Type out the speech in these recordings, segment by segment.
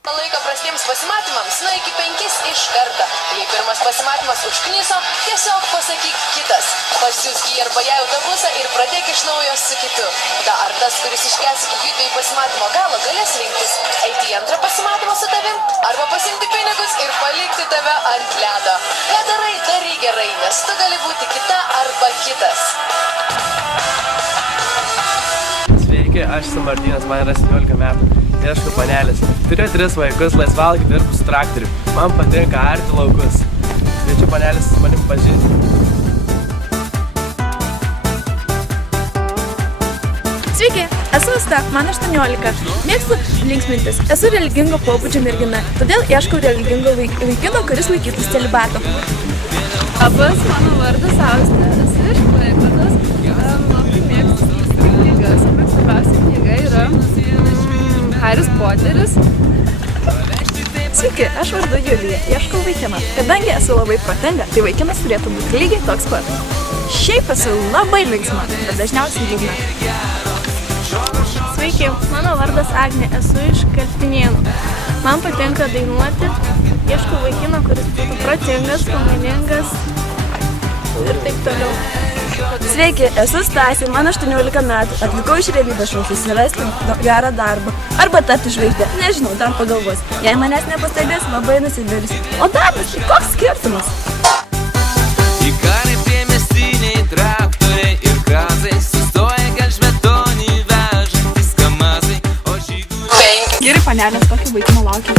Laiką prastiems pasimatymams, na iki 5 iš karto. Jei pirmas pasimatymas užkniso, tiesiog pasakyk kitas. Pasiūsk jį arba ją autobusą ir pradėk iš naujo su kitu. Ar tas, kuris iškęs iki judų į pasimatymo galo, galės rinktis eiti į antrą pasimatymą su tavim, arba pasimti pinigus ir palikti tave ant ledo. Ką darai, darai gerai, nes tu gali būti kita arba kitas. Sveiki, aš esu Martynas, man yra 17 metų. Ieškau panelės. Turiu 3 vaikus, laisvalgį dirbu su traktoriu. Man patinka arti laukus. Kviečiu panelės su manim pažinti. Sveiki, esu Asta, man 18. Mėgstu linksmintis. Esu religingo pobūdžio mergina, todėl ieškau religingo vaikino, kuris laikytųsi celibato. Labas, mano vardas Austė, esu iš Klaipėdos. Labai mėgstu knygas. Mėgstamiausia knyga yra Haris Poteris. Sveiki, aš vardu Julija, ieškau vaikino. Kadangi esu labai protinga, tai vaikinas turėtų būti lygiai toks pat. Šiaip esu labai linksma, bet dažniausiai liūdna. Sveiki, mano vardas Agnė, esu iš Kaltinėnų. Man patinka dainuoti, ieškau vaikino, kuris būtų protingas, sąmoningas ir taip toliau. Sveiki, esu Stasė, man 18 metų, atvykau iš realybės šou susirasti gerą darbą. Arba tapti žvaigždė, nežinau, dar pagalvos. Jei manęs nepastebės, labai nusivylusi. O darbas, tai koks skirtumas? Į karį priemiestiniai traktoriai ir krazai sustoja gelžbetonį vežantys kamazai, o žygų... Gerai, panelės, tokio vaikino laukia.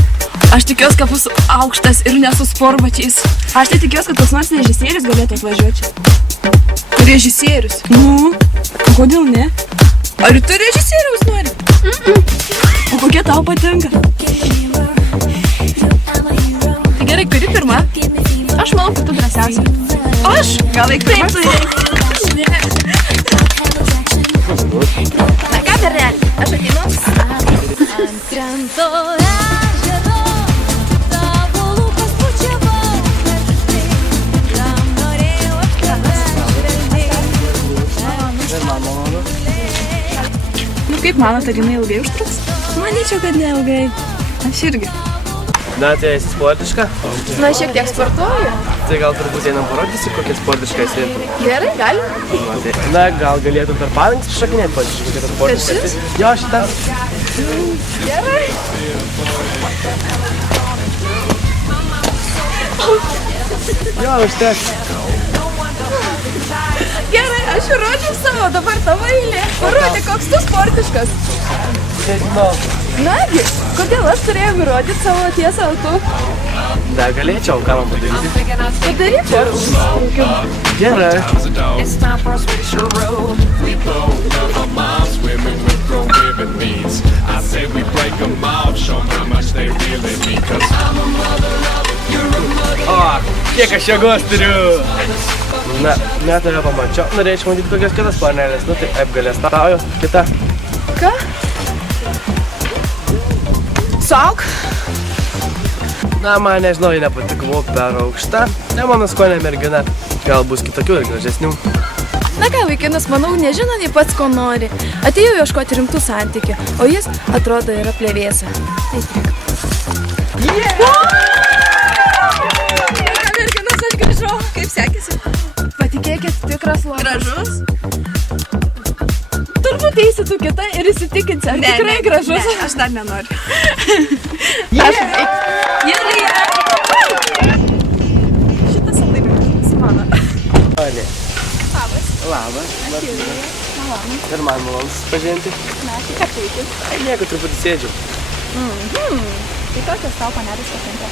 Aš tikiuosi, kad bus aukštas ir nesu sportbačiais. Aš tai tikiuosi, kad koks nors režisierius galėtų atvažiuoti. Režisierius? Nu, o kodėl ne? Ar tu režisieriaus nori? O kokie tau patinka? Tai gerai, kuri pirma? Aš manau, kad tu drąsiausia. Aš? Gal eik pirma? Na ką, berneli, aš ateinu? Ant krento ežero tavo lūpas pučiavau karštai, kam norėjau aš tave švelniai. Nu kaip manote, ar jinai ilgai užtruks? Manyčiau, kad neilgai. Aš irgi. Na, tai esi sportiška? Na, šiek tiek sportuoju. Tai gal turbūt einam parodysi, kokia sportiška esi. Gerai, galim. Na, gal galėtum per padangas šakinėti, pačiu, kokia sportiška esi. Jo, šitas. Gerai. Jo, užteks. Gerai, aš įrodžiau savo, dabar tavo eilė. Parodyk, koks tu sportiškas. Nežinau. Nagi, kodėl aš turėjau įrodyti savo tiesą, o tu? Dar galėčiau, ką man padaryti. Padaryk. Gerai. It's time for a switch your road. We both love our moms, women with grown women needs. I say we break them off, show them how much they really mean. Cause I'm a mother lover, you're a mother. O, kiek aš jėgos turiu. Na, net tave pamačiau. Norėčiau matyti kokias kitas panelės. Nu, tai apgalėstauju. Kita. Ką? Sauk? Na, man nežinau, jei nepatikau per aukšta. Ne mano skonė mergina. Gal bus kitokių ir gražesnių. Na ką, vaikinas, manau, nežino nei pats, ko nori. Atėjau ieškoti rimtų santykių, o jis, atrodo, yra plevėsa. Tai tiek. Merginas, aš grįžau. Kaip sekėsi? Patikėkit, tikras lobas. Gražus? Turbūt eisi tu kita ir įsitikinsi, ar tikrai gražus. Ne, aš dar nenoriu. Julija! Šitas alaiminis mano. Olė. Labas. Labas. Aš Julija. Malonu. Ir man malonu susipažinti. Na, tai ką veiki? Ai, nieko, truputį sėdžiu. Tai kokios tau panelės patinka?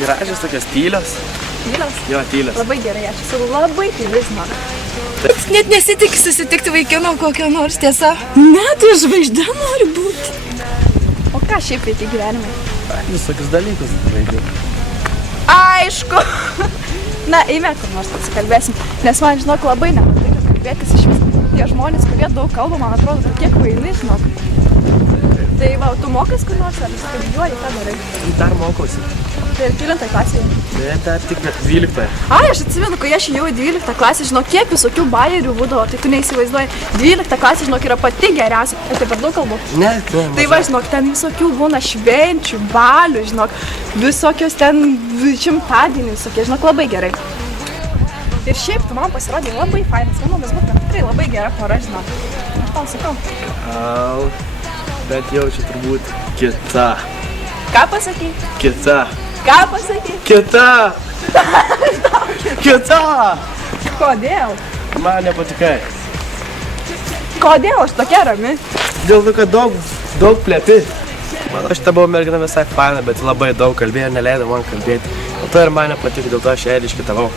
Gražios tokios tylios. Tylios? Jo, tylios. Labai gerai, aš esu labai tylis, man. Net nesitik susitikti vaikino kokio nors, tiesa? Ne, tai žvaigždė nori būti. O ką šiaip veiki gyvenime? Visokius dalykus veikiu. Aišku. Na, eime, kur nors pasikalbėsim, nes man, žinok, labai nepatinka kalbėtis iš vis. Tie žmonės, kurie daug kalba, man atrodo, tokie kvaili, žinok. Tai va, tu mokas kur nors, ar studijuoji, ką darai? Dar mokausi. Tai ir kilintą klasėje. Tai dar tik 12. Ai, aš atsimenu, kai aš jau į 12 klasę, žinau, kiek visokių bajerių būdavo, tai tu neįsivaizduoji. 12 klasė, žinok, yra pati geriausia. Aš tai per daug kalbu. Ne. Tai va, žinok, ten visokių būna švenčių, balių, žinok, visokios ten šimtadieniai visokie, žinok, labai gerai. Ir šiaip tu man pasirodė labai fainas, manau, mes būtume tikrai labai gera pora, žinok. Aš tau sakau. Gal, bet jau čia turbūt kita. Ką pasakai? Kita. Ką pasakai? Kita. Kita. Kodėl? Man nepatikai. Kodėl aš tokia rami? Dėl to, kad daug plėti. Man aš ta buvau mergina visai faina, bet labai daug kalbėjo ir neleido man kalbėti. Dėl to ir man nepatiko, dėl to aš ją ir iškitavau.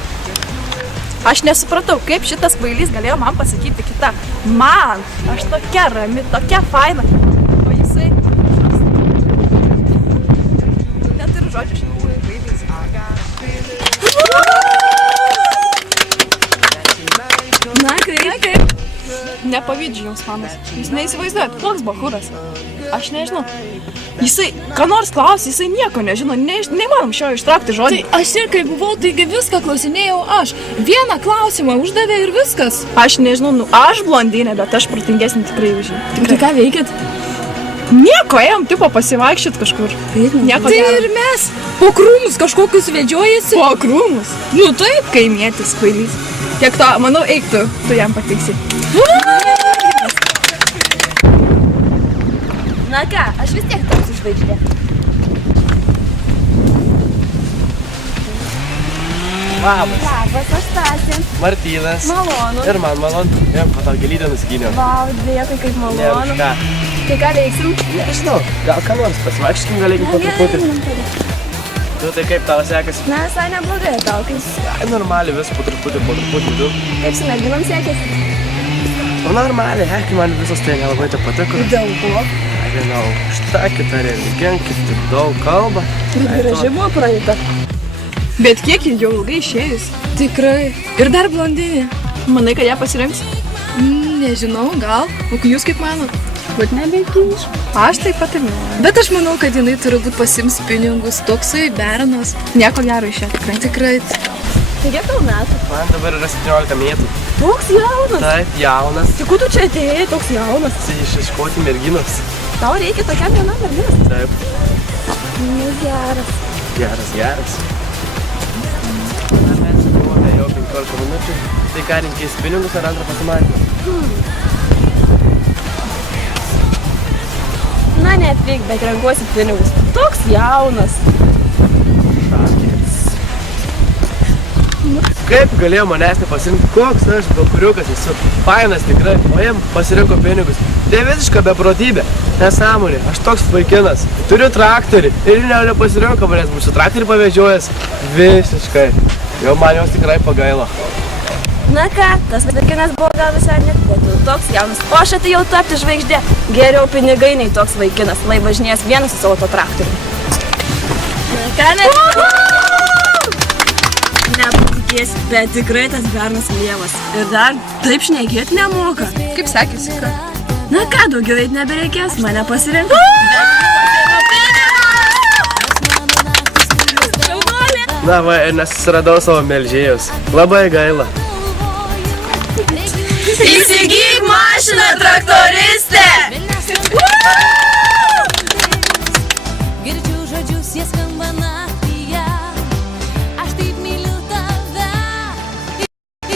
Aš nesupratau, kaip šitas bailys galėjo man pasakyti kitą. Man! Aš tokia rami, tokia faina. O jisai... Net ir žodžiu šiandien bailys. Na, kaip? Nepavydžiu jums, mamas. Jūs neįsivaizduojat, koks bachuras. Aš nežinau. Jisai, ką nors klausė, jisai nieko nežino, neįmanom šio ištraukti žodį. Tai aš ir kai buvau, taigi viską klausinėjau aš. Vieną klausimą uždavė ir viskas. Aš nežinau, nu aš blondinė, bet aš protingesnė tikrai už jį. Tai ką veikit? Nieko, ėjom tipo pasivaikščiot kažkur. Nieko Tai gero. ir mes po krūmus kažkokius vedžiojasi. Po krūmus. Nu taip. Kaimietis, kvailys. Tiek to, manau, eik tu jam patiksi. Na ką, aš vis tiek tapsiu žvaigždė. Labas. Labas, aš Stasė. Martynas. Malonu. Ir man malonu. Ir po to gėlydę nuskyniau. Vau, dėkui, kaip Ne, už malonu. ką. Tai ką veiksim? Nežinau, gal ką nors pasivaikščiam galėkim po truputį. Tu tai kaip tau sekasi? Na, visai neblogai, tau kaip. Ai, normaliai vis po truputį, tu. Kaip su merginom sekėsi? Nu, normaliai, kai man visos tai nelabai te patiko. Dėl ko? Žinau, šitą kitą religiją, kaip tik daug kalba. Graži buvo praeita. Bet kiek ji jau ilgai išėjus? Tikrai. Ir dar blondinė. Manai, kad ją pasirinks? Nežinau, gal. O jūs kaip manot? Būt nebeikiš. Aš taip pat ir manau. Bet aš manau, kad jinai turbūt pasiims pinigus. Toksai bernas. Nieko gero iš ją tikrai. Tikrai. Tai kiek tau metų? Man dabar yra 17 metų. Toks jaunas. Taip, jaunas. Tai kur tu čia atėjai, toks jaunas? Tai išieškoti merginos. Tau reikia tokiam vienam merginas. Taip, Nu, geras. geras. Na, mes buvome jau 15 minučių. Tai ką, rinkės pinigus ar antrą pasimatymą? Na, neatvyk, bet renkuosi pinigus. Toks jaunas. Kaip galėjo manęs nepasirinkti, koks aš bakuriukas esu, fainas tikrai, o jiem pasirinko pinigus. Tai visiška beprotybė, nesąmonė, aš toks vaikinas, turiu traktorių ir nepasirinko manęs, būsiu traktorių pavežiojęs, visiškai, jau man jos tikrai pagailo. Na ką, tas vaikinas buvo gal visai net, bet tu toks jaunas. O aš atėjau tapti žvaigždė. Geriau pinigai nei toks vaikinas, lai važinės vienas su savo to traktoriu. Na ką, nepatikėsi, bet tikrai tas bernas lievas. Ir dar taip šnekėti nemoka. Kaip sekėsi, ką? Na ką, daugiau eit nebereikės, mane pasirinko. Na va, ir nesusiradau savo melžėjus, labai gaila. Įsigyk mašiną, traktoristė! Girdžiu žodžius, jie skamba naktį.